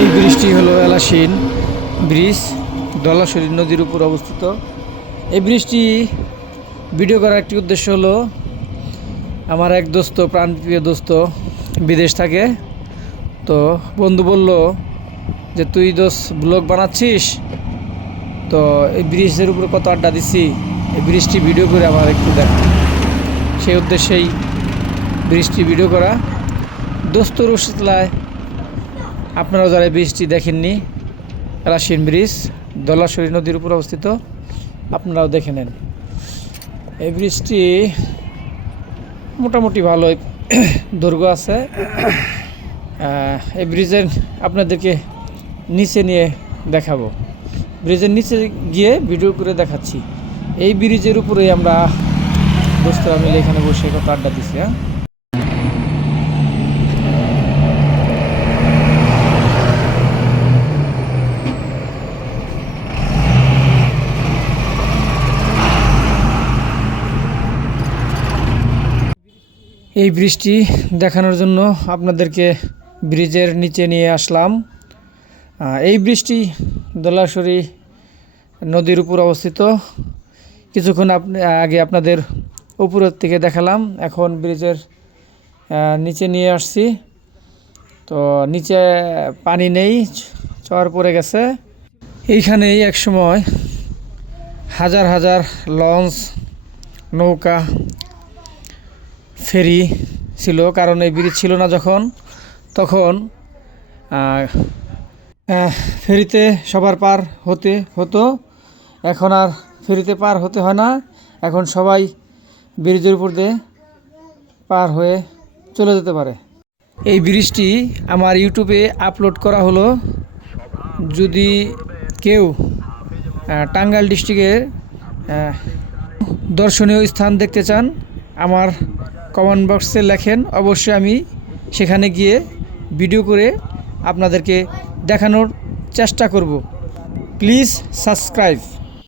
এই ব্রিজটি হলো এলাসিন ব্রিজ দলাশরী নদীর উপর অবস্থিত। এই ব্রিজটি ভিডিও করার একটি উদ্দেশ্য হলো, আমার এক দোস্ত, প্রাণপ্রিয় দোস্ত বিদেশ থাকে, তো বন্ধু বলল যে, তুই দোষ ব্লগ বানাচ্ছিস? তো এই ব্রিজের উপরে কত আড্ডা দিছি এই ব্রিজটি ভিডিও করে আমার একটু দেখ। সেই উদ্দেশ্যেই ব্রিজটি ভিডিও করা। দোস্ত রশিদলায় আপনারাও যারা ব্রিজটি দেখেননি, রাশিয়ান ব্রিজ দলাশরী নদীর উপর অবস্থিত, আপনারাও দেখে নেন। এই ব্রিজটি মোটামুটি ভালোই দৈর্ঘ্য আছে। এই ব্রিজের আপনাদেরকে নিচে নিয়ে দেখাবো। ব্রিজের নিচে গিয়ে ভিডিও করে দেখাচ্ছি। এই ব্রিজের উপরেই আমরা দোস্তরা মিলে এখানে বসে কত আড্ডা দিচ্ছি হ্যাঁ? এই ব্রিজটি দেখানোর জন্য আপনাদেরকে ব্রিজের নিচে নিয়ে আসলাম। এই ব্রিজটি দলাশরী নদীর উপর অবস্থিত। কিছুক্ষণ আগে আপনাদের উপরের থেকে দেখালাম। এখন ব্রিজের নিচে নিয়ে আসছি। তো নিচে পানি নেই, চর পড়ে গেছে। এইখানেই এক সময় হাজার হাজার লঞ্চ, নৌকা ফেরি ছিল, কারণ এই ব্রিজ ছিল না যখন, তখন ফেরিতে সবার পার হতে হতো। এখন আর ফেরিতে পার হতে হয় না। এখন সবাই ব্রিজের উপর দিয়ে পার হয়ে চলে যেতে পারে। এই ব্রিজটি আমার ইউটিউবে আপলোড করা হলো। যদি কেউ টাঙ্গাইল ডিস্ট্রিক্টের দর্শনীয় স্থান দেখতে চান, আমার কমেন্ট বক্সে লেখেন। অবশ্যই আমি সেখানে গিয়ে ভিডিও করে আপনাদেরকে দেখানোর চেষ্টা করব। Please subscribe.